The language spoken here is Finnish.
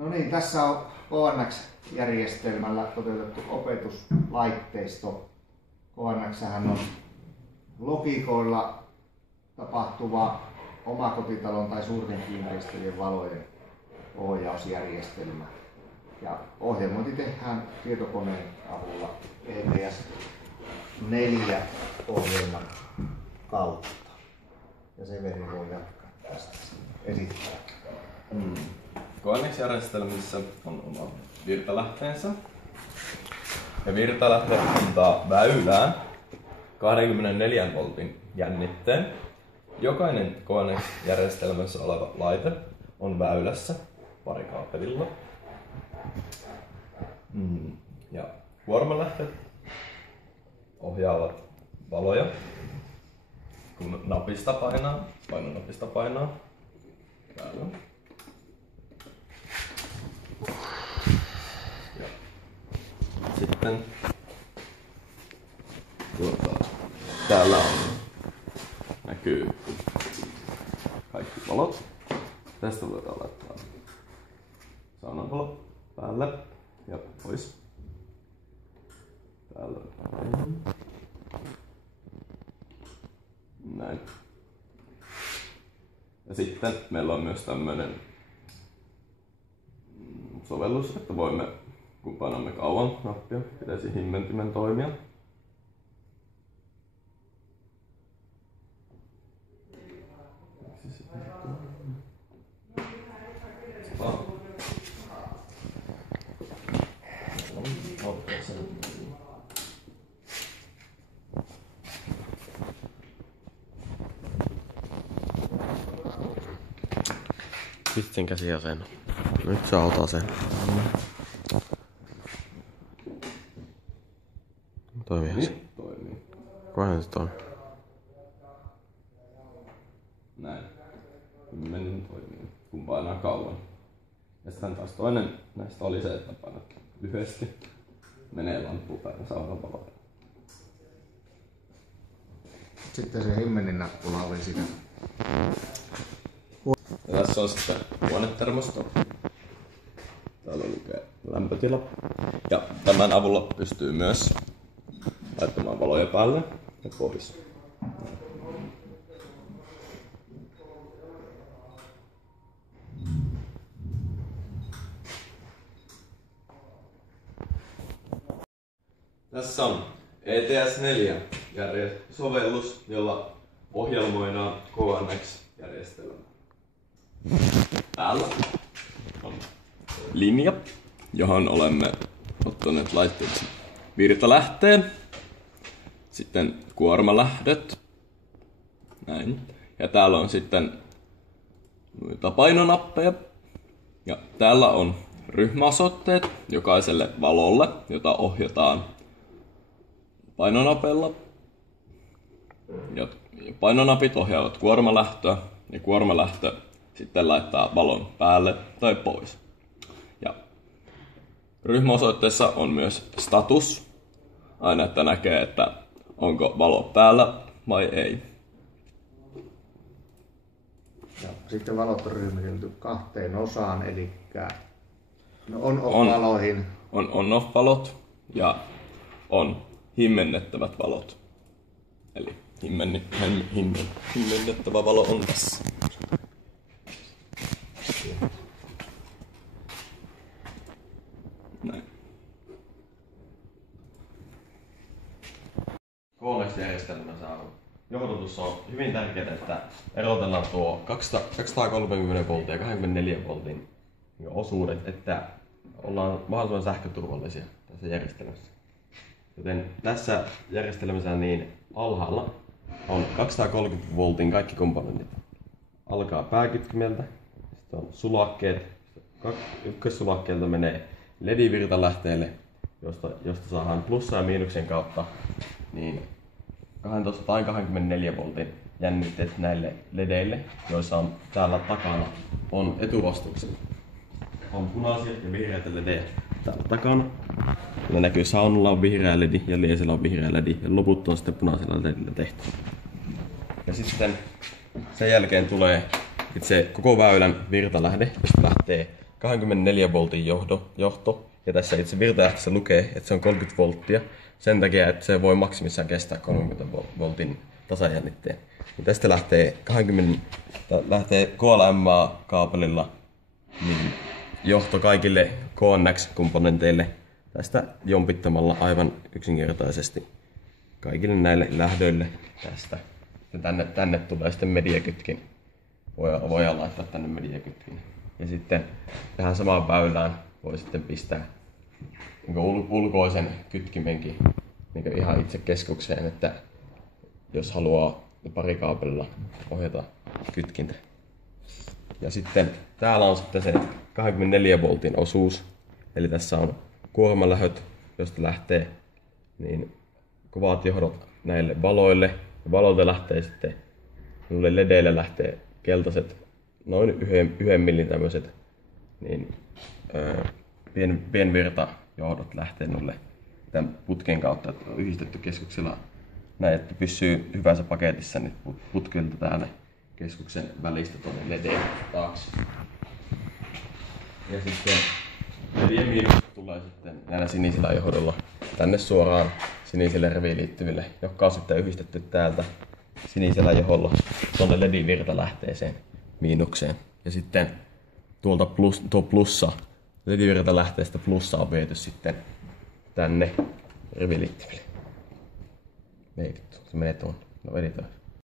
No niin, tässä on KNX-järjestelmällä toteutettu opetuslaitteisto. KNX:hän on logiikoilla tapahtuva omakotitalon tai suurten kiinteistöjen valojen ohjausjärjestelmä. Ja ohjelmointi tehdään tietokoneen avulla ETS 4 ohjelman kautta. Ja Severi voi jatkaa tästä esittää. KNX-järjestelmissä on oma virtalähteensä. Ja virtalähte antaa väylään 24 voltin jännitteen. Jokainen KNX-järjestelmässä oleva laite on väylässä parikaapelilla. Ja kuormalähteet ohjaavat valoja, kun napista painaa, painonapista painaa. Täällä. Ja sitten täällä näkyy kaikki valot. Tästä voidaan laittaa saunavalo päälle ja pois. Täällä näin. Ja sitten meillä on myös tämmönen sovellus, että voimme, kun painamme kauan nappia, pitäisi himmentimen toimia. Pistän sen käsiaseen. Nyt sä ota sen. Toimii se? Toimii. Kohan se toimii? Näin. Himmenen toimii, kun painaa kauan. Ja sitten taas toinen näistä oli se, että painat lyhyesti. Menee lamppu päälle saunan valoon. Sitten se himmenin nappula oli siinä. Ja tässä on sitten huonetermosto. Täällä lukee lämpötila. Ja tämän avulla pystyy myös laittamaan valoja päälle ja pois. Tässä on ETS 4 sovellus, jolla ohjelmoidaan KNX-järjestelmää. Täällä on linja, johon olemme ottaneet laitteeksi virtalähteen, sitten kuormalähdöt, näin. Ja täällä on sitten noita painonappeja. Ja täällä on ryhmäosoitteet jokaiselle valolle, jota ohjataan painonapella. Ja painonapit ohjaavat kuormalähtöä ja kuormalähtö sitten laittaa valon päälle tai pois. Ja ryhmäosoitteessa on myös status, aina että näkee, että onko valo päällä vai ei. Ja sitten valot on ryhmitelty 2 osaan, eli on-off-valoihin. On on-off-valot ja on himmennettävät valot. Eli himmennettävä valo on tässä. Näin. KNX-järjestelmässä johdatus on hyvin tärkeää, että erotellaan tuo 230 voltin ja 24 voltin osuudet, että ollaan mahdollisimman sähköturvallisia tässä järjestelmässä. Joten tässä järjestelmässä niin alhaalla on 230 voltin kaikki komponentit. Alkaa pääkytkimeltä, sitten on sulakkeet, ykkössulakkeelta menee LED-virtalähteelle, josta saadaan plussa ja miinuksen kautta niin 12 tai 24 voltin jännitteet näille LEDeille, joissa on täällä takana on etuvastukset. On punaisia ja vihreitä LEDejä täällä takana. Täällä näkyy saunalla on vihreä LED ja liesellä on vihreä LED ja loput on sitten punaisella LEDillä tehty. Ja sitten sen jälkeen tulee itse koko väylän virtalähde, josta lähtee 24 voltin johto. Ja tässä itse virtalähteessä lukee, että se on 30 volttia. Sen takia, että se voi maksimissaan kestää 30 voltin tasajännitteen. Ja tästä lähtee KLMA-kaapelilla niin johto kaikille KNX-komponenteille tästä jompittamalla aivan yksinkertaisesti kaikille näille lähdöille tästä. Ja tänne tulee sitten mediakytkin. Voidaan laittaa tänne mediakytkin. Ja sitten tähän samaan väylään voi sitten pistää niin ulkoisen kytkimenkin niin ihan itse keskukseen, että jos haluaa parikaapelilla ohjata kytkintä. Ja sitten täällä on sitten se 24 voltin osuus. Eli tässä on kuormalähöt, josta lähtee niin kovat johdot näille valoille. Ja valolta lähtee sitten, noille ledeille lähtee keltaiset, noin 1 millin tämmöiset niin, pienvirtajohdot lähtee noille tämän putken kautta, että on yhdistetty keskuksella näin, että pysyy hyvässä paketissa nyt putkilta täällä keskuksen välistä tuonne ledeen taakse. Ja sitten miinus tulee sitten näillä sinisillä johdolla tänne suoraan sinisille reviiliittyville, jotka on sitten yhdistetty täältä sinisellä johdolla tuonne ledin virtalähteeseen miinukseen. Ja sitten tuolta tuo plussa, ledin virtalähteestä plussa on viety sitten tänne reviiliittyville. Se menee tuonne. No editoin.